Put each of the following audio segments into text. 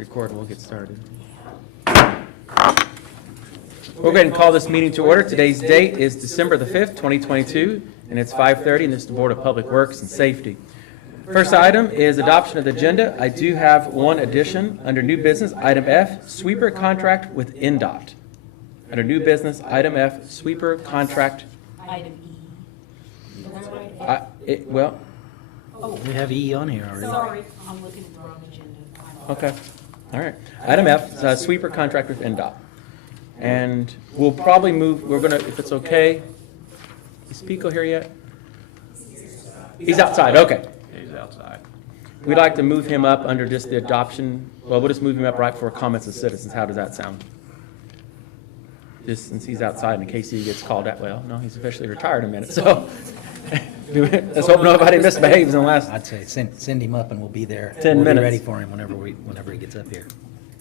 Record, we'll get started. We'll go ahead and call this meeting to order. Today's date is December the 5th, 2022, and it's 5:30, and this is the Board of Public Works and Safety. First item is adoption of the agenda. I do have one addition under new business, item F, sweeper contract with NDOT. Under new business, item F, sweeper contract. Item E. Is that right? Well, We have E on here already. Sorry, I'm looking at the wrong agenda. okay, all right. Item F, sweeper contract with NDOT. And we'll probably move, we're gonna, if it's okay, is Pico here yet? He's outside, okay. He's outside. We'd like to move him up under just the adoption, well, we'll just move him up right for comments of citizens. How does that sound? Just since he's outside in case he gets called out, well, no, he's officially retired in a minute, so. Let's hope nobody misbehaves in the last. I'd say send him up and we'll be there. 10 We'll minutes. be ready for him whenever he gets up here.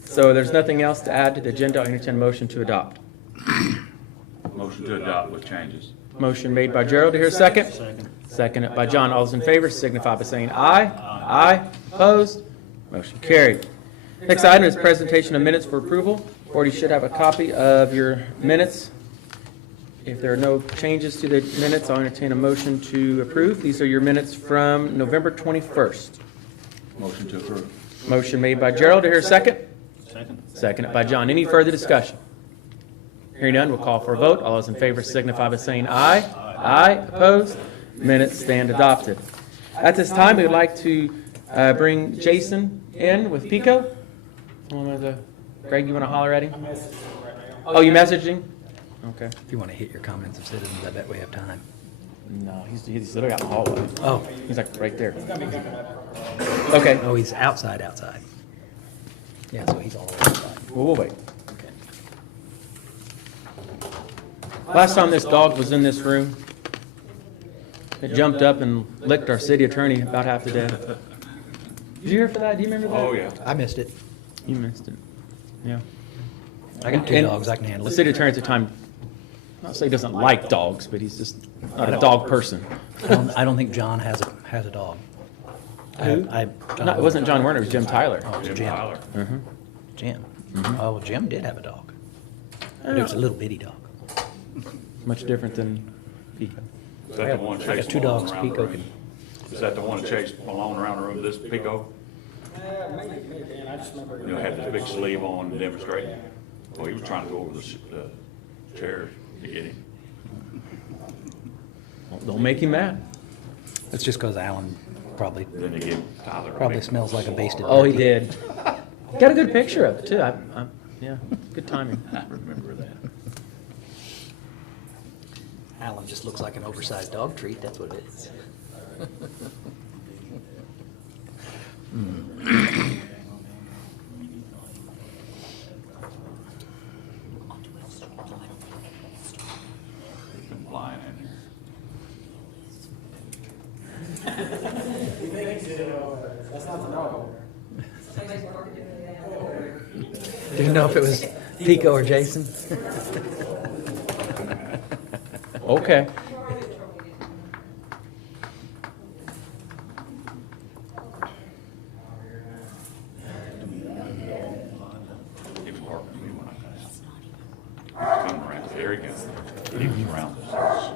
So there's nothing else to add to the agenda. I entertain a motion to adopt. Motion to adopt with changes. Motion made by Gerald. To hear a second? Seconded by John. All those in favor signify by saying aye. Aye. Opposed? Motion carried. Next item is presentation of minutes for approval. Board, you should have a copy of your minutes. If there are no changes to the minutes, I'll entertain a motion to approve. These are your minutes from November 21st. Motion to approve. Motion made by Gerald. To hear a second? Second. Seconded by John. Any further discussion? Hearing none, we'll call for a vote. All those in favor signify by saying aye. Aye. Opposed? Minutes stand adopted. At this time, we would like to bring Jason in with Pico. Greg, you want to holler at him? Oh, you messaging? Okay. If you want to hit your comments of citizens, I bet we have time. No, he's literally out in the hallway. Oh, He's like right there. Okay, oh, he's outside. Yeah, so he's all the way outside. well, we'll wait. Okay. Last time this dog was in this room, it jumped up and licked our city attorney about half to death. Did you hear for that? Do you remember that? Oh, yeah. I missed it. You missed it. Yeah. I got two And dogs. I can handle The it. city attorney at the time, not say he doesn't like dogs, but he's just not a dog person. I don't think John has a dog. Who? No, it wasn't John Werner, it was Jim Tyler. Oh, it was Jim Jim. Tyler. Jim. Oh, well, Jim did have a dog. But it was a little bitty dog. Much different than Pico. Is that the one I got chasing two Malone dogs. around the Pico room? can. Is that the one that chased Malone around the room, this Pico? Maybe, and I just remember. You know, had this big sleeve on demonstrating? Well, he was trying to go over the chairs to get him. Well, don't make him mad. It's just because Alan probably Then they gave Tyler. a big smells like a basted. Oh, he turkey. did. Got a good picture of it, too. Yeah, good timing. I remember that. Alan just looks like an oversized dog treat. That's what it is. He's been flying in there. That's not the dog. Didn't know if it was Pico or Jason. Okay. He was barking at me when I got out. Coming around, there he goes. He was around us.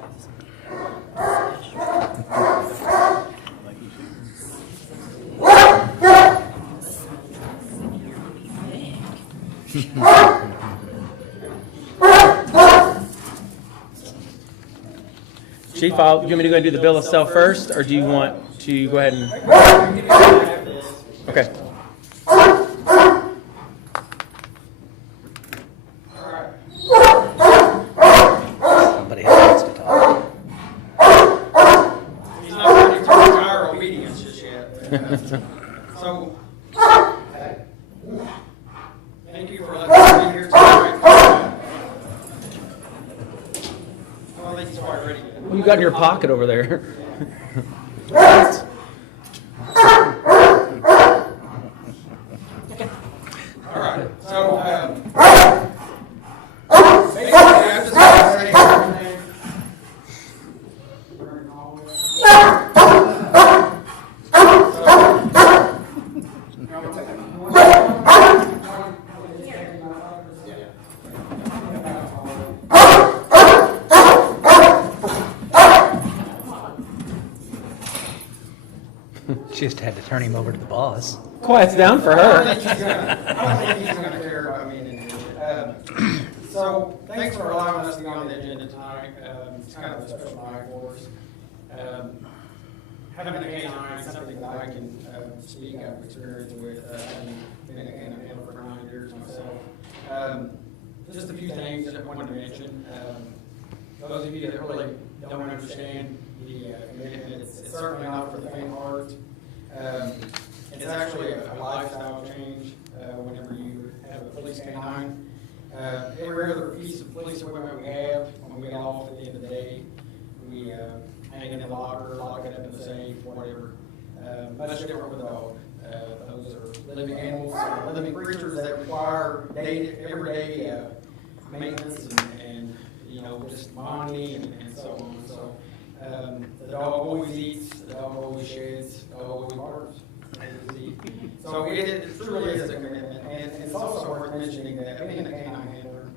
Chief, you want me to go and do the bill of sale first, or do you want to go ahead and? Okay. Somebody else wants to talk. He's not ready to retire obedience just yet. So, thank you for letting me be here tonight. I think he's quite ready. What you got in your pocket over there? All right, so, basically, I'm just gonna say everything. So, just had to turn him over to the boss. Quiets down for I don't her. think he's gonna care about me in any way. So, thanks for allowing us to be on the agenda tonight. It's kind of a special night for us. Having a canine is something that I can speak out of experience with, having been a canine handler for 9 years myself. Just a few things that I wanted to mention. Those of you that really don't understand the commitment, it's certainly not for the faint of heart. It's actually a lifestyle change whenever you have a police canine. Every other piece of police equipment we have, when we get off at the end of the day, we hang it in the locker, lock it up in the safe, whatever. Much different with a dog. Those are living animals, living creatures that require everyday maintenance and just bonding and so on. So the dog always eats, the dog always sheds, the dog always barks. So it truly is a commitment, and it's also worth mentioning that being a canine handler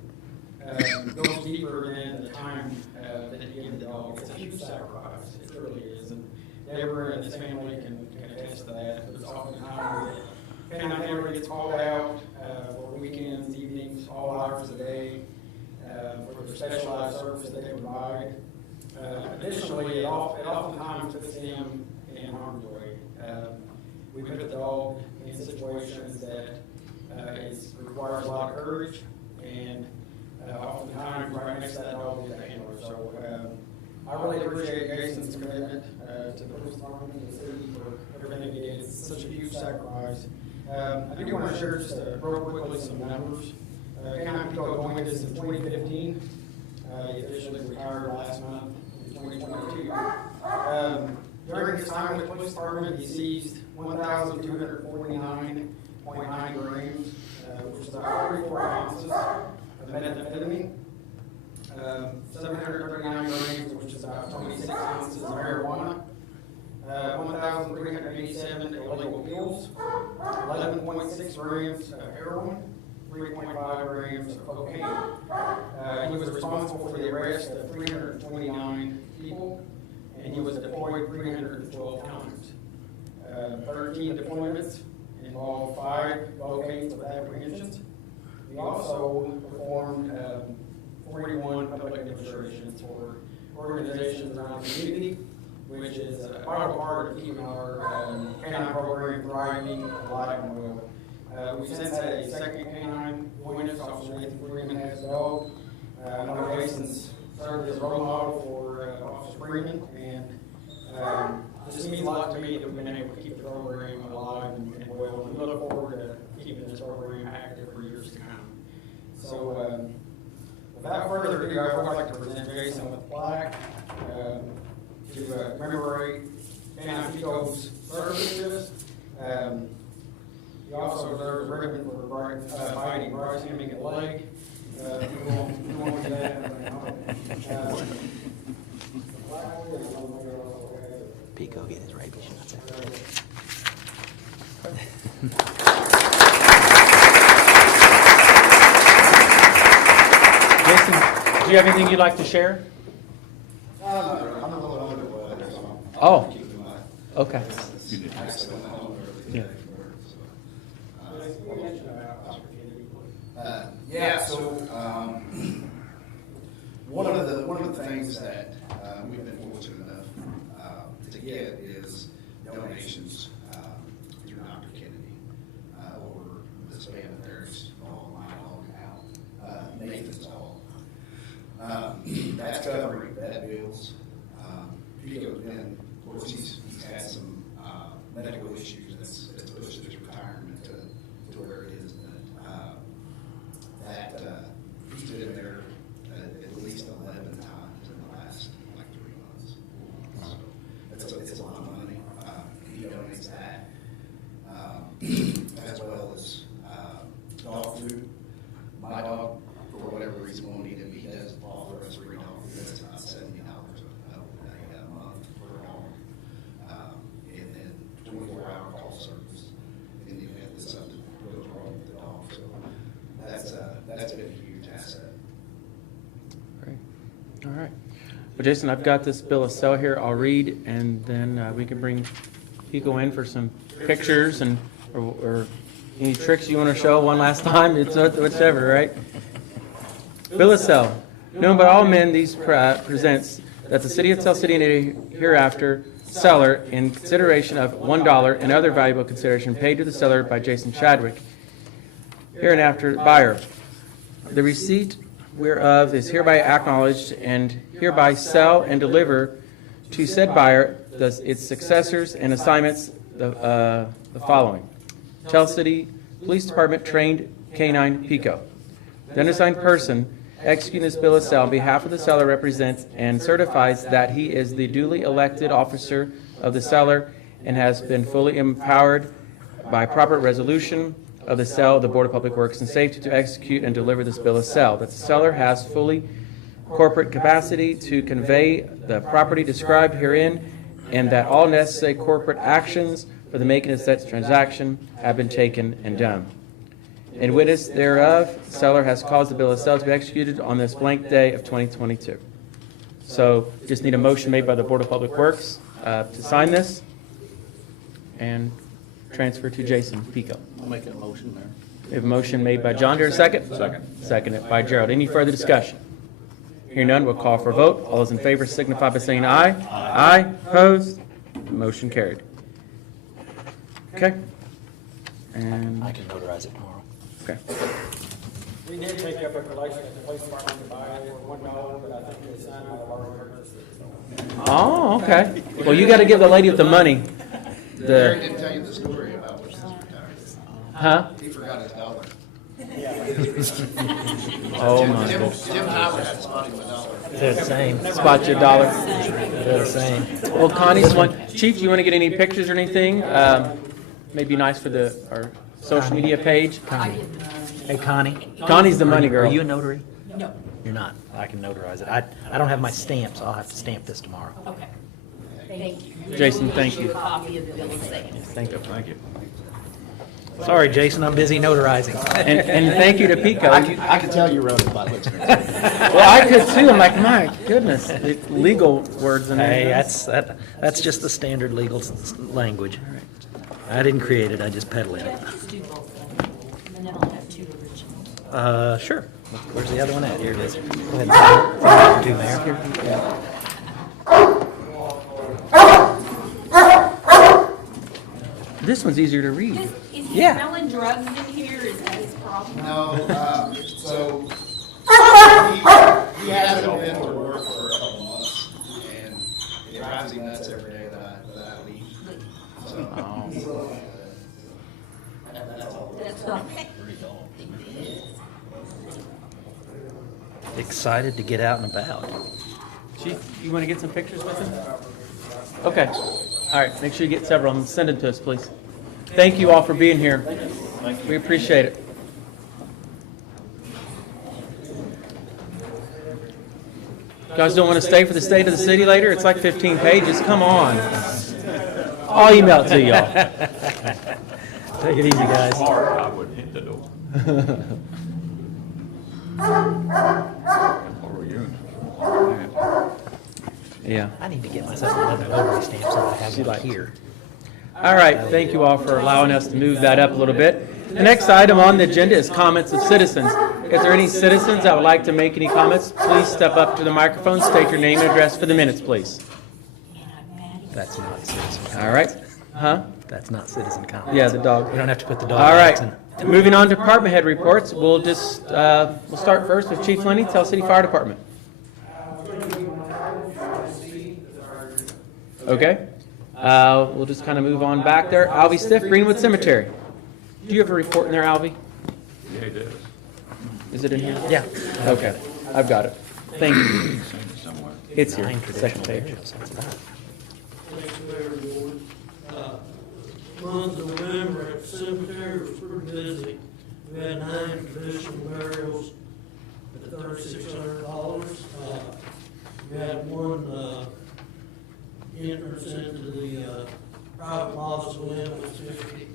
goes deeper than the time that you give the dog. It's a huge sacrifice, it really is, and Deborah and his family can attest to that. There's oftentimes that canine handler gets called out for weekends, evenings, all hours of the day for the specialized service that they provide. Additionally, it oftentimes puts them in harm's way. We put the dog in situations that requires a lot of courage, and oftentimes right next to that dog is the handler. So I really appreciate Jason's commitment to the police department and the city for everything he did. It's such a huge sacrifice. I do want to share just real quickly some numbers. Canine Pico joined us in 2015. He officially retired last month in 2022. During his time with the police department, he seized 1,249.9 grams, which is about 44 ounces of methamphetamine, 739 grams, which is about 26 ounces of marijuana, 1,387 illegal pills, 11.6 grams of heroin, 3.5 grams of cocaine. He was responsible for the arrest of 329 people, and he was deployed 312 times. 13 deployments involved 5 locates with apprehensions. He also performed 41 public demonstrations for organizations around the community, which is a vital part of keeping our canine program thriving, alive, and well. We've since had a second canine join us. Officer Nathan Freeman has a dog. I know Jason's served as a role model for Officer Freeman, and it just means a lot to me that we've been able to keep the program alive and well. We look forward to keeping this program active for years to come. So, without further ado, I would like to present Jason with a plaque to commemorate Canine Pico's service to us. He also deserves a ribbon for fighting Bryce Hemming at leg. We won't do that. Pico get his rabies shots after. Jason, do you have anything you'd like to share? I'm a little under the weather, so I'm Oh, keeping my okay. excellent home. Yeah. So one of the things that we've been fortunate enough to get is donations through Dr. Kennedy over the span of Eric's dog, my dog, Al, Nathan's dog. That's covering vet bills. Pico's been, of course, he's had some medical issues that's pushed his retirement to where it is. He's been there at least 11 times in the last 3 months. So it's a lot of money. He donates that, as well as dog food. My dog, for whatever reason, won't eat it. He does offer us free dog food. That's about $70 a month per dog. And then 24-hour call service in the event that something goes wrong with the dog. So that's been a huge asset. Great. All right. Well, Jason, I've got this bill of sale here. I'll read, and then we can bring Pico in for some pictures and, or any tricks you want to show one last time, it's whichever, right? Bill of sale. Known by all men, these presents that the city of Tell City and hereafter seller in consideration of $1 and other valuable consideration paid to the seller by Jason Chadwick. Hereinafter buyer. The receipt whereof is hereby acknowledged and hereby sell and deliver to said buyer its successors and assignments the following. Tell City Police Department trained K-9 Pico. The unassigned person executing this bill of sale on behalf of the seller represents and certifies that he is the duly elected officer of the seller and has been fully empowered by proper resolution of the sale of the Board of Public Works and Safety to execute and deliver this bill of sale. That the seller has fully corporate capacity to convey the property described herein and that all necessary corporate actions for the making of such transaction have been taken and done. In witness thereof, the seller has caused the bill of sale to be executed on this blank day of 2022. So just need a motion made by the Board of Public Works to sign this and transfer to Jason Pico. I'll make that motion there. We have a motion made by John. Here, a second? Second. Seconded by Gerald. Any further discussion? Hearing none, we'll call for a vote. All those in favor signify by saying aye. Aye. Opposed? Motion carried. Okay. And, I can notarize it tomorrow. okay. We did take up a collection at the police department to buy it for $1, but I think they signed all of our purchases. Oh, okay. Well, you got to give the lady with the money. Eric The, didn't tell you the story about which he's retired. huh? He forgot his dollar. Oh, my Jim goodness. Tyler had spotted him a dollar. They're the same. Spot your dollar. They're the same. Well, Connie's one. Chief, do you want to get any pictures or anything? Maybe nice for our social media page. Connie. Hey, Connie. Connie's the money girl. Are you a notary? No, You're not. I can notarize it. I don't have my stamp, so I'll have to stamp this tomorrow. okay. Thank you. Jason, thank you. A copy of the bill of sale. Thank you. Thank you. Sorry, Jason, I'm busy notarizing. And thank you to Pico. I can tell you wrote it by looks. Well, I could too. I'm like, my goodness, the legal words in Hey, there. that's just the standard legal language. I didn't create it, I just peddle it. Just do both of them, and then I'll have two originals. Sure. Where's the other one at? Here it is. Go ahead and sign it. Do, Mayor. This one's easier to read. Is he Yeah. selling drugs in here? Is that his problem? No, so he hasn't been to work for a couple months, and it drives him nuts every day that I leave. So, that's all. That's okay. Excited to get out and about. Chief, you want to get some pictures with him? Okay. All right, make sure you get several of them. Send it to us, please. Thank you all for being here. We appreciate it. You guys don't want to stay for the state of the city later? It's like 15 pages. Come on. I'll email it to y'all. Take it easy, guys. Hard, I wouldn't hit the door. Or were you? Yeah. I need to get myself another notary stamp so I have it here. All right, thank you all for allowing us to move that up a little bit. The next item on the agenda is comments of citizens. Is there any citizens that would like to make any comments? Please step up to the microphone, state your name and address for the minutes, please. That's not citizen comment. All right? Huh? That's not citizen comment. Yeah, the dog. We don't have to put the dog. All right, in. moving on to department head reports. We'll start first with Chief Lenny, Tell City Fire Department. Okay. We'll just kind of move on back there. Alvy Stiff, Greenwood Cemetery. Do you have a report in there, Alvy? Yeah, it is. Is it in here? Yeah. Okay, I've got it. Thank you. Seen it somewhere. It's here, 9 second traditional page. burials. That's that. Thanks, Mayor Ward. Month of November at the cemetery was pretty busy. We had 9 traditional burials at $3,600. We had one entrance into the private mausoleum was $50.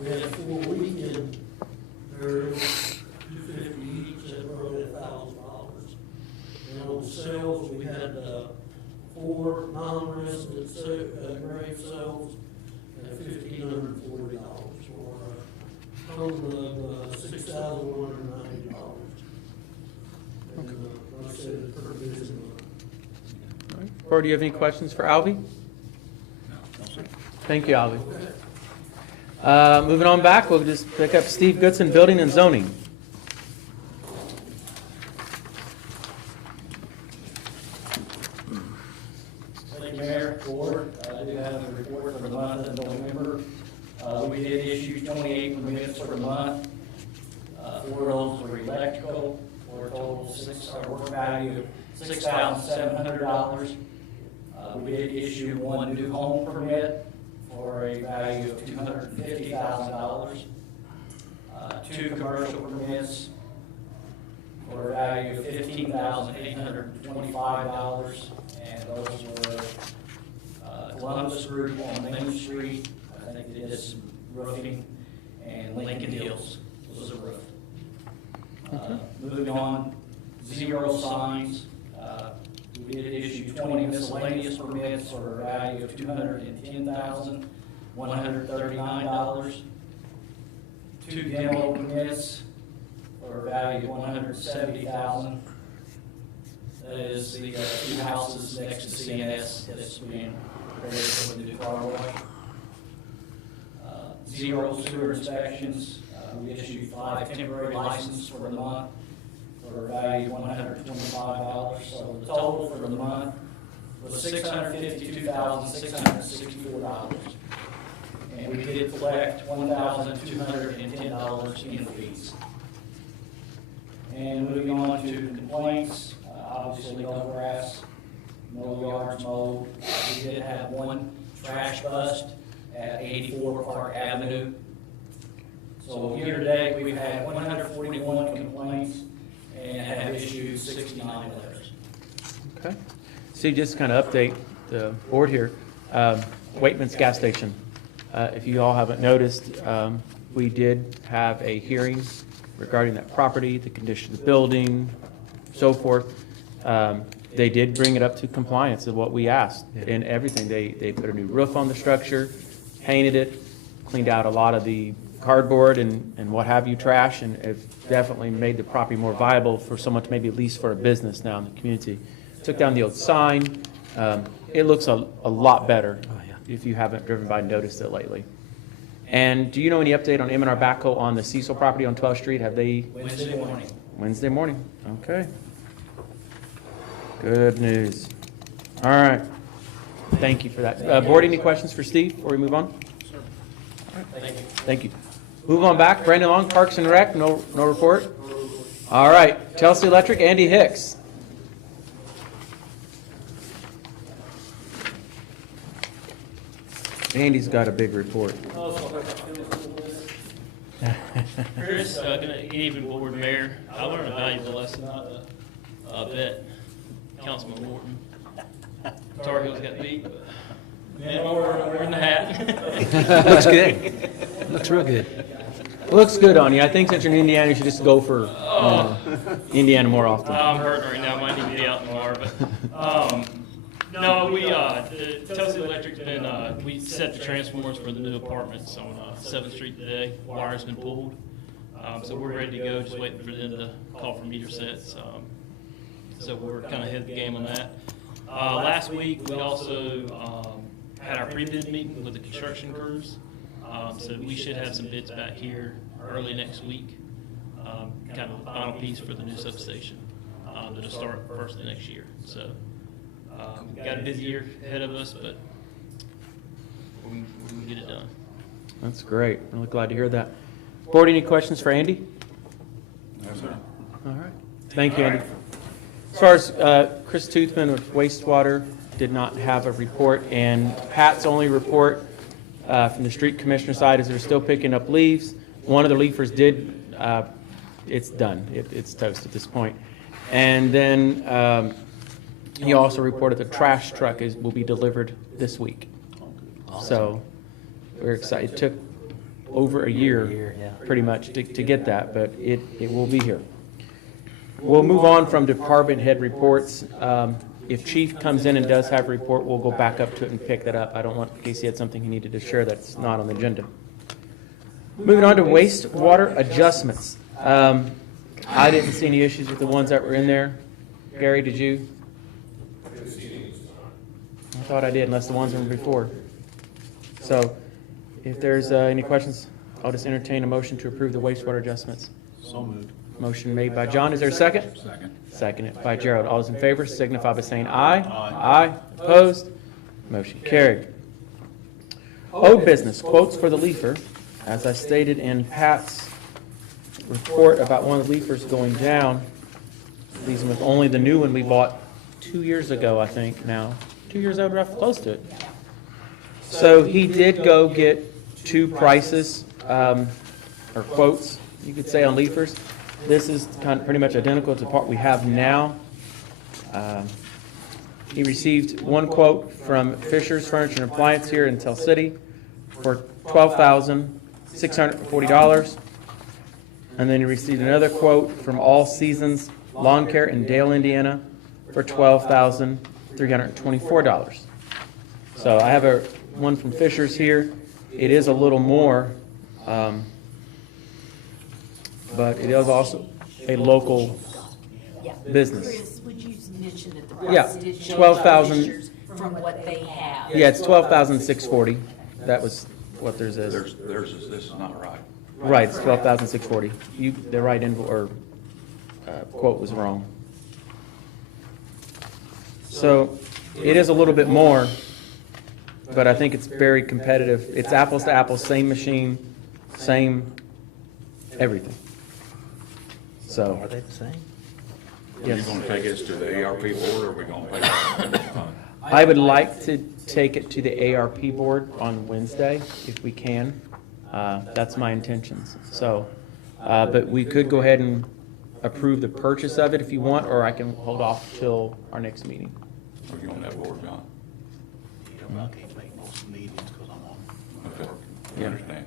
We had 4 weekend burials, $250 each, that brought in $1,000. And on sales, we had 4 non-resident grave sales at $1,540 for a total of $6,190. And, like I said, it's per busy month. Board, do you have any questions for Alvy? Thank you, Alvy. Moving on back, we'll just pick up Steve Goodson, Building and Zoning. Thank you, Mayor, Board. I do have a report for the month of November. We did issue 28 permits for the month. 4 of those were electrical, for a total work value of $6,700. We did issue 1 new home permit for a value of $250,000. 2 commercial permits for a value of $15,825, and those were Columbus Group on Main Street, I think it is roofing, and Lincoln Hills was a roof. Moving on, 0 signs. We did issue 20 miscellaneous permits for a value of $210,139. 2 demo permits for a value of $170,000. That is the 2 houses next to CNS that's being prepared for the new car wash. 0 sewer inspections. We issued 5 temporary licenses for the month for a value of $125. So the total for the month was $652,664. And we did collect $1,210 in fees. And moving on to complaints, obviously no grass, no yards mowed. We did have 1 trash bust at 84 Park Avenue. So year to date, we've had 141 complaints and have issued 69 letters. Okay. So just kind of update the board here. Waitman's gas station. If you all haven't noticed, we did have a hearing regarding that property, the condition of the building, so forth. They did bring it up to compliance of what we asked and everything. They put a new roof on the structure, painted it, cleaned out a lot of the cardboard and what have you, trash, and have definitely made the property more viable for someone to maybe lease for a business now in the community. Took down the old sign. It looks a lot better if you haven't driven by and noticed it lately. And do you know any update on M&R Backhoe on the Cecil property on 12th Street? Have they? Wednesday morning. Wednesday morning. Okay. Good news. All right. Thank you for that. Board, any questions for Steve before we move on? Thank you. Thank you. Move on back. Brandon Long, Parks and Rec, no report. All right. Chelsea Electric, Andy Hicks. Andy's got a big report. Chris, good evening, Board Mayor. I learned a valuable lesson not to bet Councilman Morton. Tar Heels got beat, but man, we're in the hat. Looks good. Looks real good. Looks good on you. I think since you're in Indiana, you should just go for Indiana more often. I'm hurting right now. Might need to be out tomorrow, but no, we the Chelsea Electric's been we set the transformers for the new apartments on 7th Street today. Wire's been pulled, so we're ready to go. Just waiting for them to call for meter sets. So we're kind of ahead of the game on that. Last week we also had our pre-bid meeting with the construction crews. So we should have some bids back here early next week. Kind of the final piece for the new substation that'll start first of next year. So got a busy year ahead of us, but we can get it done. That's great. Really glad to hear that. Board, any questions for Andy? No, sir. All right. Thank you, Andy. As far as Chris Toothman with wastewater, did not have a report, and Pat's only report from the street commissioner side is they're still picking up leaves. One of the leafers did, it's done. It's toast at this point. And then he also reported the trash truck will be delivered this week. So we're excited. It took over a year pretty much to get that, but it will be here. We'll move on from department head reports. if Chief comes in and does have a report, we'll go back up to it and pick that up. I don't want, in case he had something he needed to share that's not on the agenda. Moving on to wastewater adjustments. I didn't see any issues with the ones that were in there. Gary, did you? I thought I did, unless the ones from before. So, if there's any questions, I'll just entertain a motion to approve the wastewater adjustments. So moved. Motion made by John. Is there a second? Second. Seconded by Gerald. All those in favor signify by saying aye. Aye. Opposed? Motion carried. Old business, quotes for the leafer. As I stated in Pat's report about one of the leafers going down, these with only the new one we bought 2 years ago, I think now. 2 years old, rough, close to it. So he did go get 2 prices, or quotes, you could say, on leafers. This is kind of pretty much identical to the part we have now. He received 1 quote from Fisher's Furniture and Appliance here in Tell City for $12,640. And then he received another quote from All Seasons Lawn Care in Dale, Indiana for $12,324. So I have one from Fisher's here. It is a little more, but it is also a local business. Chris, would you mention that the Yeah, price did change 12,000 on Fisher's from what they have? Yeah, it's $12,640. That was what theirs is. This is not right. Right, it's $12,640. The right quote was wrong. So it is a little bit more, but I think it's very competitive. It's apples to apples, same machine, same everything. Are So, they the same? Are you yes. gonna take this to the ARP board, or are we gonna pay it? I would like to take it to the ARP board on Wednesday, if we can. That's my intentions. So, but we could go ahead and approve the purchase of it if you want, or I can hold off till our next meeting. Are you on that board, John? I can't make most meetings because I'm on. Okay, I Yeah. understand.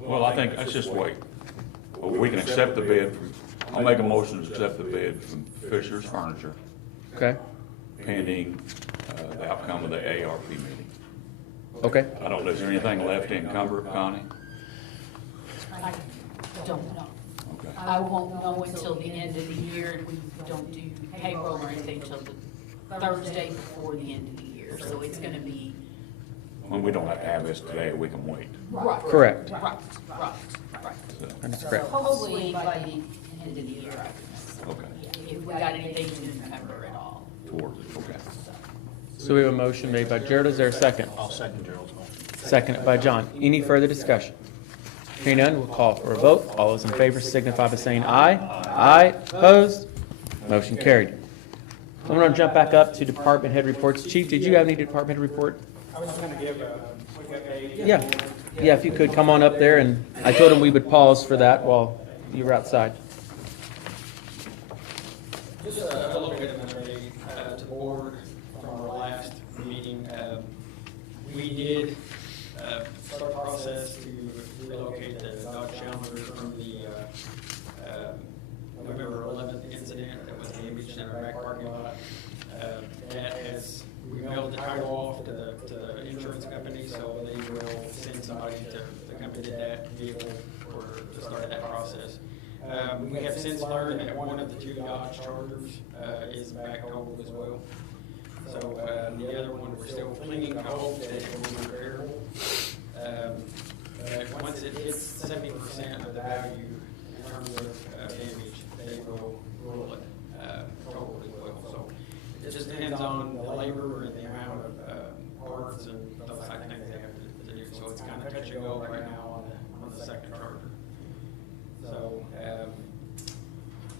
Well, I think, let's just wait. Well, we can accept the bid I'll make a motion to accept the bid from Fisher's Furniture Okay, pending the outcome of the ARP meeting. okay. I don't know, is there anything left to encumber, Connie? I don't know. Okay. I won't know until the end of the year. We don't do payroll or anything until the Thursday before the end of the year. So it's gonna be. Well, we don't have to have this today, we can wait. Right. Correct. Right. So, That's So correct. hopefully by the end of the year, I can. Okay, If we got anything to encumber at all. towards it, okay. So we have a motion made by Jared. Is there a second? I'll second Gerald's motion. Seconded by John. Any further discussion? Hearing none, we'll call for a vote. All those in favor signify by saying aye. Aye. Opposed? Motion carried. I'm going to jump back up to department head reports. Chief, did you have any department head report? I was just gonna give a quick update. Yeah. Yeah, if you could come on up there, and I told him we would pause for that while you were outside. Just a little bit of an update to the board from our last meeting. We did start the process to relocate the Dodge Challenger from the November 11th incident that was damaged in our back parking lot. That has, we mailed the title off to the insurance company, so they will send somebody to the company that did that vehicle to start that process. We have since learned that one of the 2 Dodge Chargers is backhoe as well. So the other one, we're still clinging to hope that it will be repairable. But once it hits 70% of the value in terms of damage, they will roll it total as well. So it just depends on the labor and the amount of parts and those type of things they have to do. So it's kind of touch and go right now on the second Charger. So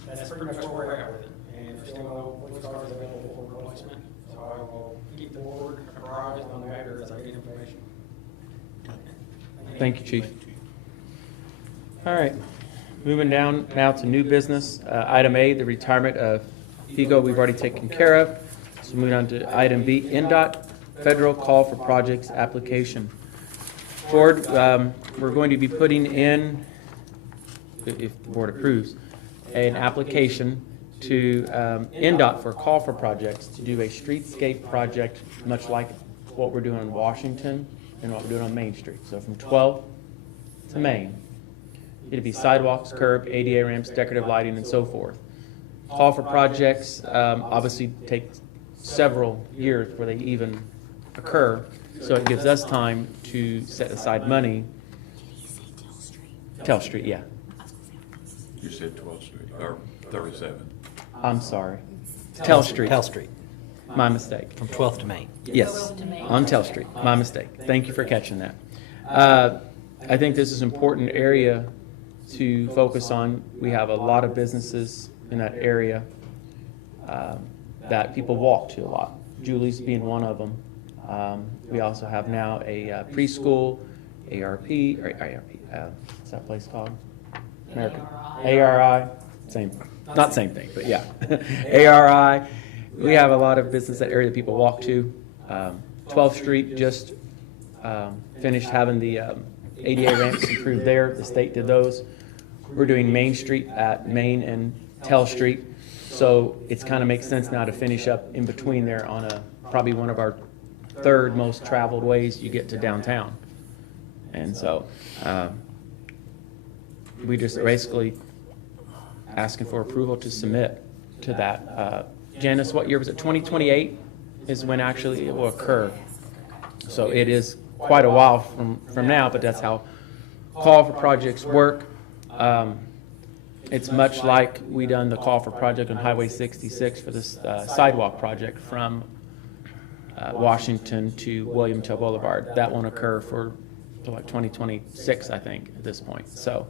that's pretty much where we're at with it. And there's still no police cars available for replacement. So I will keep the board apprised on the matter as I get information. Thank you, Chief. All right, moving down now to new business. Item A, the retirement of FIGO, we've already taken care of. So moving on to item B, NDOT Federal Call for Projects Application. Board, we're going to be putting in, if the board approves, an application to NDOT for a call for projects to do a streetscape project, much like what we're doing in Washington and what we're doing on Main Street. So from 12th to Main, it'd be sidewalks, curb, ADA ramps, decorative lighting, and so forth. Call for projects obviously take several years before they even occur, so it gives us time to set aside money. Tell Street, yeah. You said 12th Street, or 37. I'm sorry. Tell Street. Tell Street, My mistake. from 12th to Main. Yes, on Tell Street. My mistake. Thank you for catching that. I think this is an important area to focus on. We have a lot of businesses in that area that people walk to a lot. Julie's being one of them. We also have now a preschool, what's that place called? American ARI, not same thing, but yeah. ARI. We have a lot of business that area that people walk to. 12th Street just finished having the ADA ramps improved there. The state did those. We're doing Main Street at Main and Tell Street. So it's kind of makes sense now to finish up in between there on probably one of our third most traveled ways you get to downtown. And so we just basically asking for approval to submit to that. Janice, what year was it? 2028 is when actually it will occur. So it is quite a while from now, but that's how call for projects work. It's much like we done the call for project on Highway 66 for this sidewalk project from Washington to William Tell Boulevard. That won't occur for like 2026, I think, at this point. So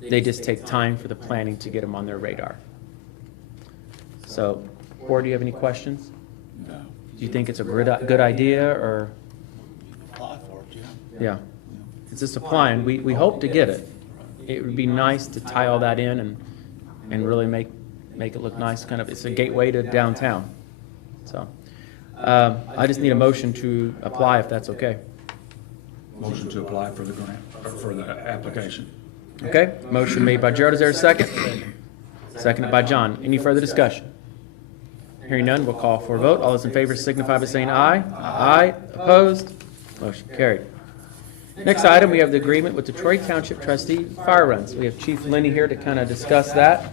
they just take time for the planning to get them on their radar. So, Board, do you have any questions? No. Do you think it's a good idea, or? Apply for it, Yeah. It's just applying. We hope to get it. It would be nice to tie all that in and really make it look nice. Kind of, it's a gateway to downtown. So, I just need a motion to apply if that's okay. Motion to apply for the grant, or for the application. Okay, motion made by Gerald. Is there a second? Seconded by John. Any further discussion? Hearing none, we'll call for a vote. All those in favor signify by saying aye. Aye. Opposed? Motion carried. Next item, we have the agreement with the Troy Township Trustee Fire Runs. We have Chief Lenny here to kind of discuss that.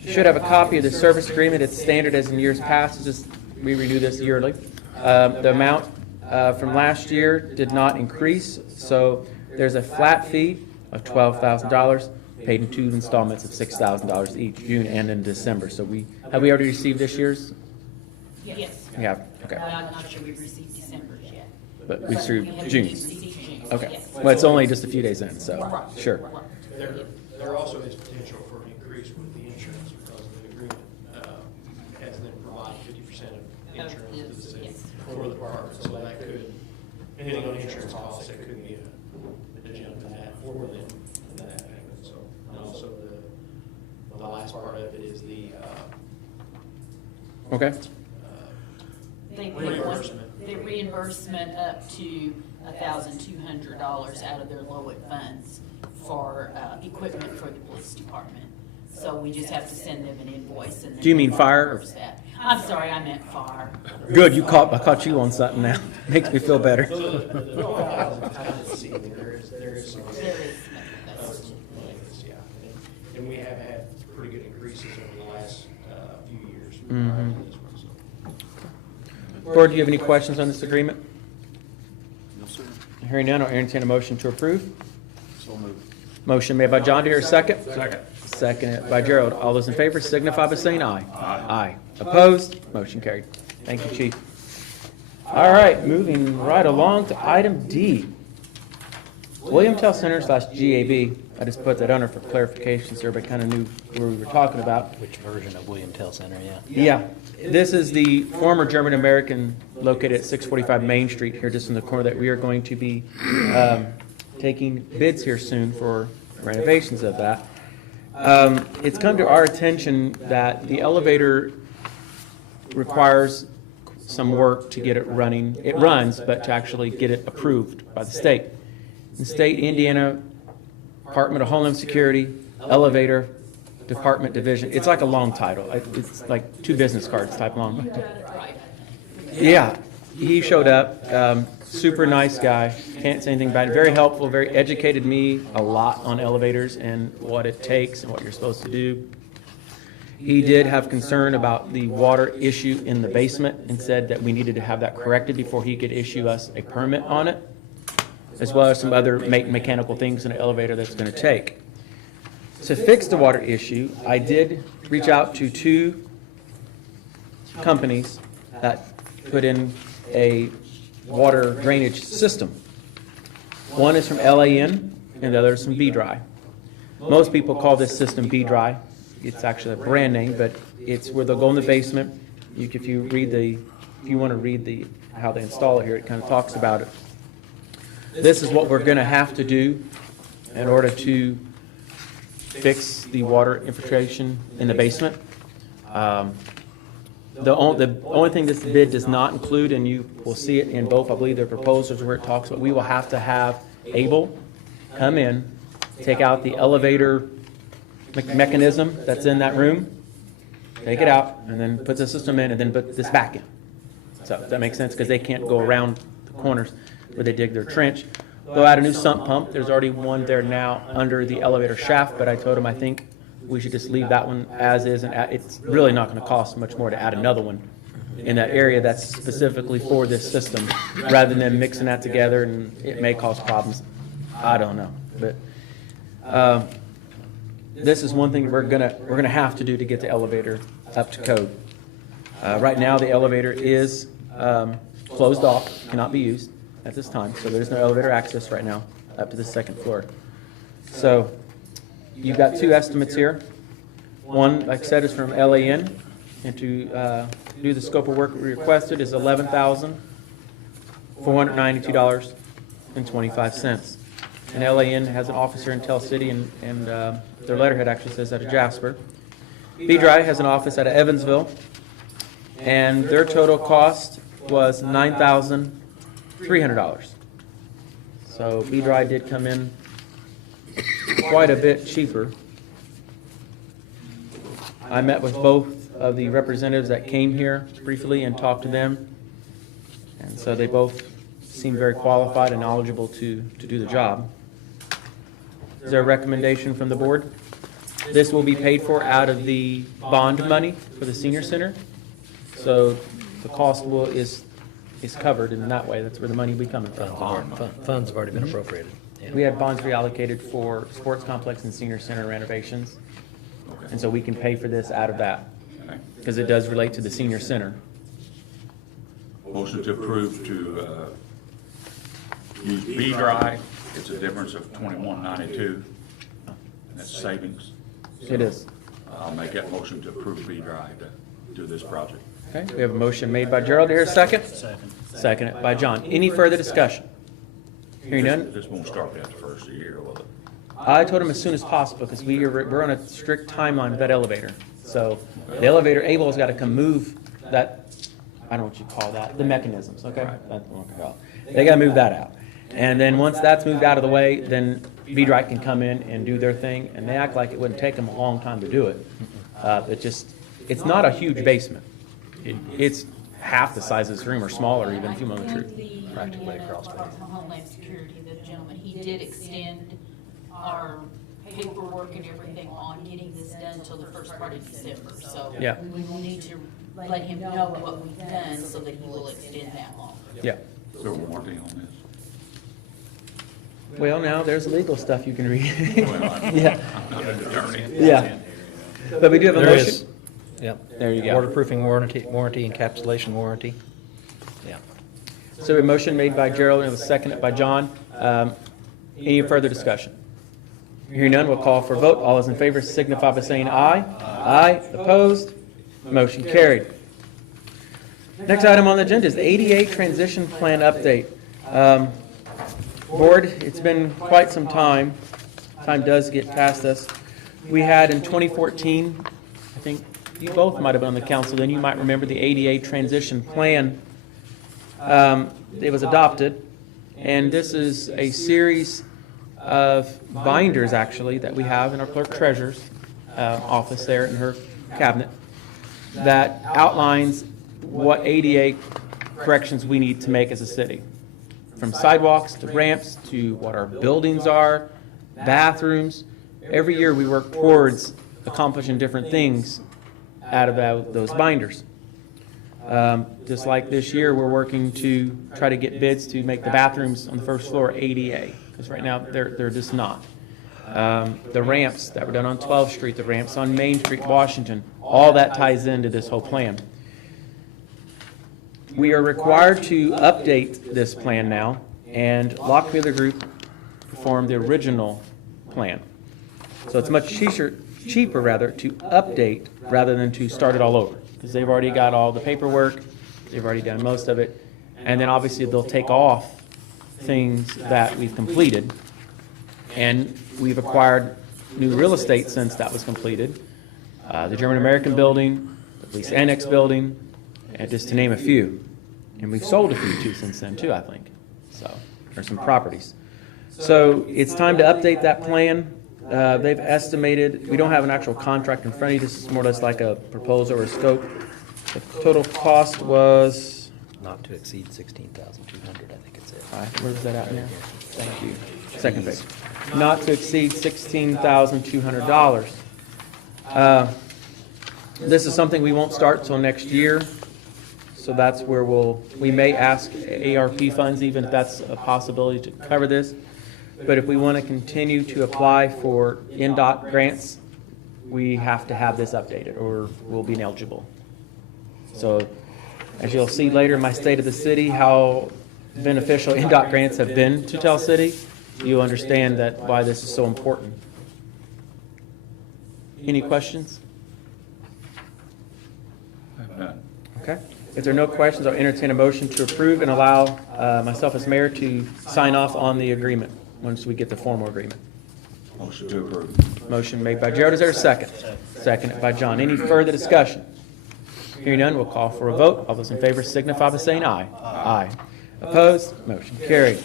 You should have a copy of the service agreement. It's standard as in years past. It's just we renew this yearly. The amount from last year did not increase, so there's a flat fee of $12,000 paid in 2 installments of $6,000 each, June and in December. So have we already received this year's? Yes. We have, okay. I'm not sure we've received December's yet. But we received have June's. received June's, Okay. yes. Well, it's only just a few days in, so, Right. sure. There also is potential for an increase with the insurance because the agreement has them provide 50% of insurance to the city Yes. for the department. So that could, depending on insurance costs, it could be a jump in that for them in that payment. So, and also the last part of it is the Okay. reimbursement. The reimbursement up to $1,200 out of their LOIT funds for equipment for the police department. So we just have to send them an invoice and then. Do you mean fire? reimburse that. I'm sorry, I meant fire. Good, I caught you on something now. Makes me feel better. So the 12,000 kind of see there is some. There is, that's- Yeah, and we have had pretty good increases over the last few years. Mhm. This one, so. Board, do you have any questions on this agreement? No, sir. Hearing none, I'll entertain a motion to approve. So moved. Motion made by John. Do you hear a second? Second. Seconded by Gerald. All those in favor signify by saying aye. Aye. Aye. Opposed? Motion carried. Thank you, Chief. All right, moving right along to item D. William Tell Center / GAB. I just put that under for clarification so everybody kind of knew where we were talking about. Which version of William Tell Center, yeah. Yeah, this is the former German American located at 645 Main Street here, just in the corner, that we are going to be taking bids here soon for renovations of that. It's come to our attention that the elevator requires some work to get it running. It runs, but to actually get it approved by the state. The state, Indiana Department of Homeland Security, elevator department division. It's like a long title. It's like 2 business cards type long. Got it right, I think. Yeah, he showed up, super nice guy, can't say anything bad, very helpful, very educated me a lot on elevators and what it takes and what you're supposed to do. He did have concern about the water issue in the basement and said that we needed to have that corrected before he could issue us a permit on it, as well as some other mechanical things in an elevator that's gonna take. To fix the water issue, I did reach out to 2 companies that put in a water drainage system. One is from LAN and the other is from B-Dry. Most people call this system B-Dry. It's actually a brand name, but it's where they'll go in the basement. If you want to read how they install it here, it kind of talks about it. This is what we're going to have to do in order to fix the water infiltration in the basement. The only thing this bid does not include, and you will see it in both, I believe, their proposals where it talks about, we will have to have Able come in, take out the elevator mechanism that's in that room, take it out, and then put the system in, and then put this back in. So if that makes sense, because they can't go around the corners where they dig their trench. They'll add a new sump pump. There's already one there now under the elevator shaft, but I told them I think we should just leave that one as is, and it's really not going to cost much more to add another one in that area that's specifically for this system, rather than mixing that together, and it may cause problems. I don't know, but this is one thing we're gonna have to do to get the elevator up to code. Right now, the elevator is closed off, cannot be used at this time, so there's no elevator access right now up to the 2nd floor. So you've got 2 estimates here. One, like I said, is from LAN, and to do the scope of work we requested is $11,492.25. And LAN has an office here in Tell City, and their letterhead actually says out of Jasper. B-Dry has an office out of Evansville, and their total cost was $9,300. So B-Dry did come in quite a bit cheaper. I met with both of the representatives that came here briefly and talked to them, and so they both seem very qualified and knowledgeable to do the job. Is there a recommendation from the board? This will be paid for out of the bond money for the senior center, so the cost is covered in that way. That's where the money will be coming from. Funds have already been appropriated. Yeah. We had bonds reallocated for sports complex and senior center renovations, and so we can pay for this out of that, because it does relate to the senior center. Motion to approve to use B-Dry. It's a difference of $21.92. That's savings. It is. I'll make that motion to approve B-Dry to do this project. Okay, we have a motion made by Gerald. Here, a second? Seconded by John. Any further discussion? Hearing none? This won't start after the first of the year, will it? I told him as soon as possible, because we're on a strict timeline with that elevator. So the elevator, Abel's got to come move that, I don't know what you call that, the mechanisms, okay? That's what I call it. They got to move that out. And then once that's moved out of the way, then B-Dry can come in and do their thing, and they act like it wouldn't take them a long time to do it. It's not a huge basement. It's half the size of this room, or smaller even, if you want the truth. Practically across the Department of Homeland Security, the gentleman, he did extend our paperwork and everything on getting this done until the first part of December. So Yeah. we will need to let him know what we've done so that he will extend that long. Yeah. Is there a warranty on this? Well, now there's legal stuff you can read. Well, Yeah. I'm not an attorney. Yeah. But we do have a There motion. is. Yep. There you go. Waterproofing warranty, encapsulation warranty. Yeah. So a motion made by Gerald and a second by John. Any further discussion? Hearing none, we'll call for a vote. All those in favor signify by saying aye. Aye. Opposed? Motion carried. Next item on the agenda is the ADA transition plan update. Board, it's been quite some time. Time does get past us. We had in 2014, I think you both might have been on the council, then you might remember the ADA transition plan. It was adopted, and this is a series of binders, actually, that we have in our clerk treasurers. office there in her cabinet that outlines what ADA corrections we need to make as a city. From sidewalks to ramps to what our buildings are, bathrooms. Every year we work towards accomplishing different things out of those binders. Just like this year, we're working to try to get bids to make the bathrooms on the first floor ADA, because right now they're just not. The ramps that were done on 12th Street, the ramps on Main Street, Washington, all that ties into this whole plan. We are required to update this plan now, and Lockmuir Group performed the original plan. So it's much cheaper to update rather than to start it all over, because they've already got all the paperwork, they've already done most of it, and then obviously they'll take off things that we've completed, and we've acquired new real estate since that was completed. The German-American building, the police annex building, and just to name a few. And we've sold a few too since then too, I think. So there's some properties. So it's time to update that plan. They've estimated, we don't have an actual contract in front of you, this is more or less like a proposal or a scope. The total cost was, Not to exceed 16,200, I think it said. where's that at now? Thank you. Second page. Not to exceed $16,200. This is something we won't start till next year. So that's where we may ask ARP funds, even if that's a possibility, to cover this. But if we want to continue to apply for NDOT grants, we have to have this updated or we'll be ineligible. So as you'll see later in my State of the City, how beneficial NDOT grants have been to Tell City, you understand that why this is so important. Any questions? None. Okay. If there are no questions, I'll entertain a motion to approve and allow myself as mayor to sign off on the agreement once we get the formal agreement. Motion to approve. Motion made by Gerald. Is there a second? Seconded by John. Any further discussion? Hearing none, we'll call for a vote. All those in favor signify by saying aye. Aye. Opposed? Motion carried.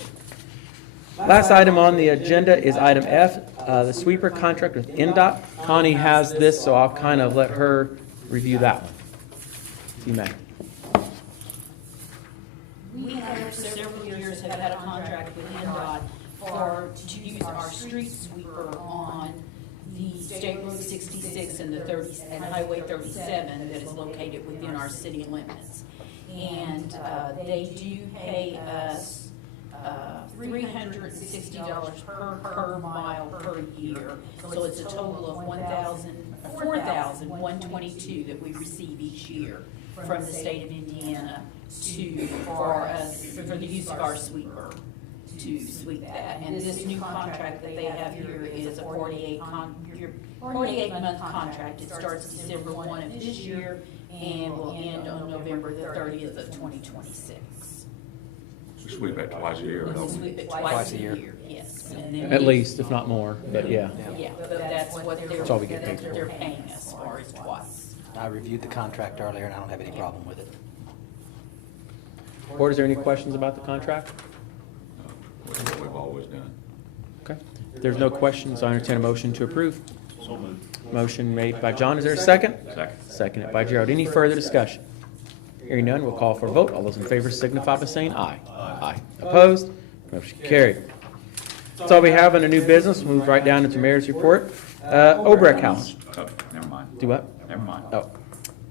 Last item on the agenda is item F, the sweeper contract with NDOT. Connie has this, so I'll kind of let her review that one. You may. We have for several years have had a contract with NDOT to use our street sweeper on the State Road 66 and and Highway 37 that is located within our city limits. And they do pay us $360 per mile per year. So it's a total of $4,122 that we receive each year from the state of Indiana for the use of our sweeper to sweep that. And this new contract that they have here is a 48-month contract. It starts December 1 of this year and will end on November the 30th of 2026. We sweep that twice a year. We don't we? sweep it twice a year, yes. And then At we- least, if not more, but yeah. Yeah, but that's what That's all we get paid for. they're paying us for is twice. I reviewed the contract earlier and I don't have any problem with it. Board, is there any questions about the contract? Which is what we've always done. Okay. If there's no questions, I entertain a motion to approve. So moved. Motion made by John. Is there a second? Second. Seconded by Gerald. Any further discussion? Hearing none, we'll call for a vote. All those in favor signify by saying aye. Aye. Opposed? Motion carried. That's all we have on the new business. We'll move right down into Mayor's report. Obrecht House. Oh, never mind. Do what? Never mind. Oh.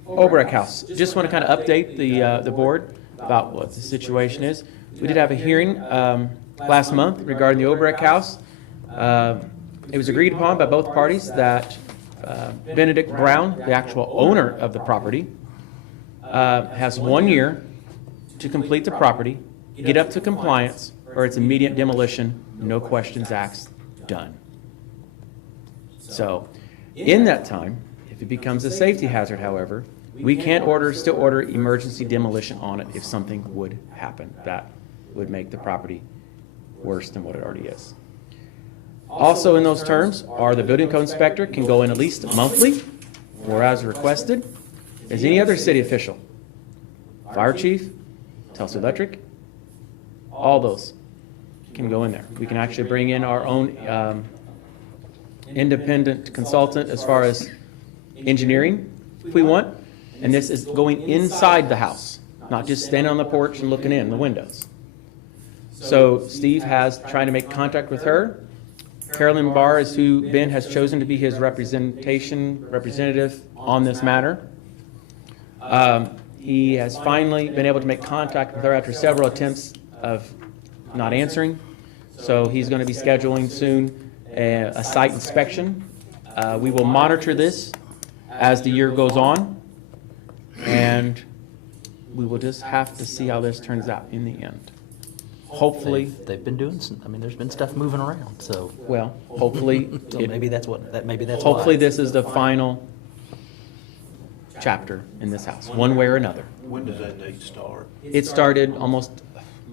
Obrecht House. Just want to kind of update the board about what the situation is. We did have a hearing last month regarding the Obrecht House. It was agreed upon by both parties that Benedict Brown, the actual owner of the property, has 1 year to complete the property, get up to compliance, or it's immediate demolition, no questions asked, done. So, in that time, if it becomes a safety hazard, however, we can still order emergency demolition on it if something would happen that would make the property worse than what it already is. Also in those terms are the building code inspector can go in at least monthly or as requested as any other city official. Fire chief, Telstra Electric, all those can go in there. We can actually bring in our own independent consultant as far as engineering if we want. And this is going inside the house, not just standing on the porch and looking in the windows. So Steve has tried to make contact with her. Carolyn Barr is who Ben has chosen to be his representative on this matter. He has finally been able to make contact with her after several attempts of not answering. So he's going to be scheduling soon a site inspection. We will monitor this as the year goes on, and we will just have to see how this turns out in the end. Hopefully, They've been doing some, I mean, there's been stuff moving around, so. well, hopefully, So it- maybe that's maybe that's hopefully why. this is the final chapter in this house, one way or another. When does that date start? It started almost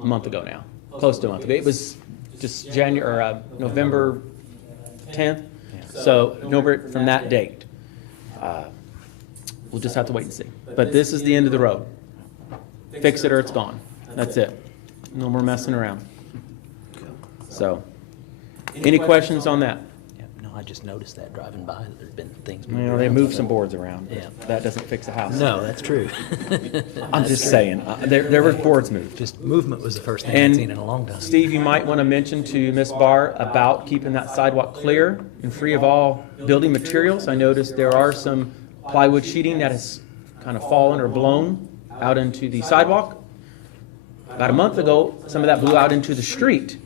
a month ago now, close to a month ago. It was just November 10th, so November from that date. We'll just have to wait and see. But this is the end of the road. Fix it or it's gone. That's it. No more messing around. So, any questions on that? Yeah, no, I just noticed that driving by, that there's been things You moving know, they around. moved some boards around. Yeah. That doesn't fix a house. No, that's true. I'm just saying, there were boards moved. Just movement was the first thing I'd seen in a And long time. Steve, you might want to mention to Ms. Barr about keeping that sidewalk clear and free of all building materials. I noticed there are some plywood sheeting that has kind of fallen or blown out into the sidewalk. About a month ago, some of that blew out into the street.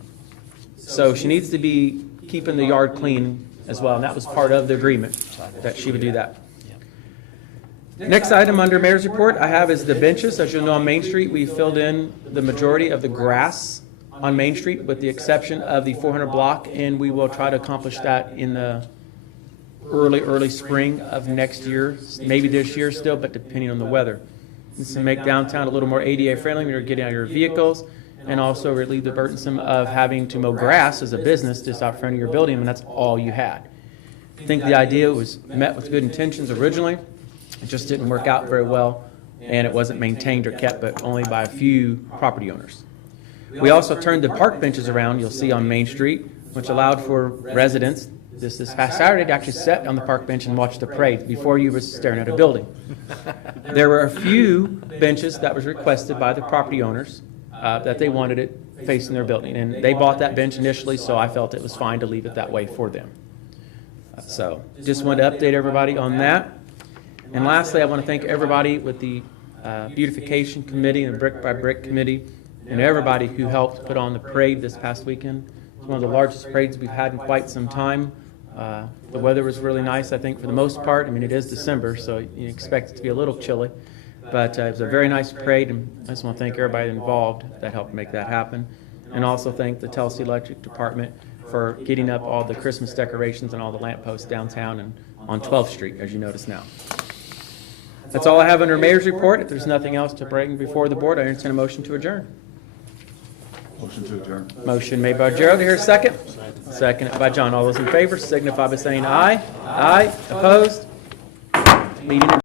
So she needs to be keeping the yard clean as well, and that was part of the agreement, that she would do that. Next item under Mayor's Report I have is the benches. As you'll know, on Main Street, we filled in the majority of the grass on Main Street with the exception of the 400 block, and we will try to accomplish that in the early spring of next year, maybe this year still, but depending on the weather. This will make downtown a little more ADA friendly when you're getting out of your vehicles, and also relieve the burdensome of having to mow grass as a business just out front of your building, and that's all you had. I think the idea was met with good intentions originally. It just didn't work out very well, and it wasn't maintained or kept, but only by a few property owners. We also turned the park benches around, you'll see on Main Street, which allowed for residents this past Saturday to actually sit on the park bench and watch the parade before you were staring at a building. There were a few benches that was requested by the property owners that they wanted it facing their building, and they bought that bench initially, so I felt it was fine to leave it that way for them. So just wanted to update everybody on that. And lastly, I want to thank everybody with the beautification committee and brick by brick committee and everybody who helped put on the parade this past weekend. It's one of the largest parades we've had in quite some time. The weather was really nice, I think, for the most part. I mean, it is December, so you expect it to be a little chilly. But it was a very nice parade, and I just want to thank everybody involved that helped make that happen. And also thank the Telsey Electric Department for getting up all the Christmas decorations and all the lampposts downtown and on 12th Street, as you notice now. That's all I have under Mayor's Report. If there's nothing else to bring before the board, I entertain a motion to adjourn. Motion to adjourn. Motion made by Gerald. Here, second. Seconded by John. All those in favor signify by saying aye. Aye. Opposed? Meeting adjourned.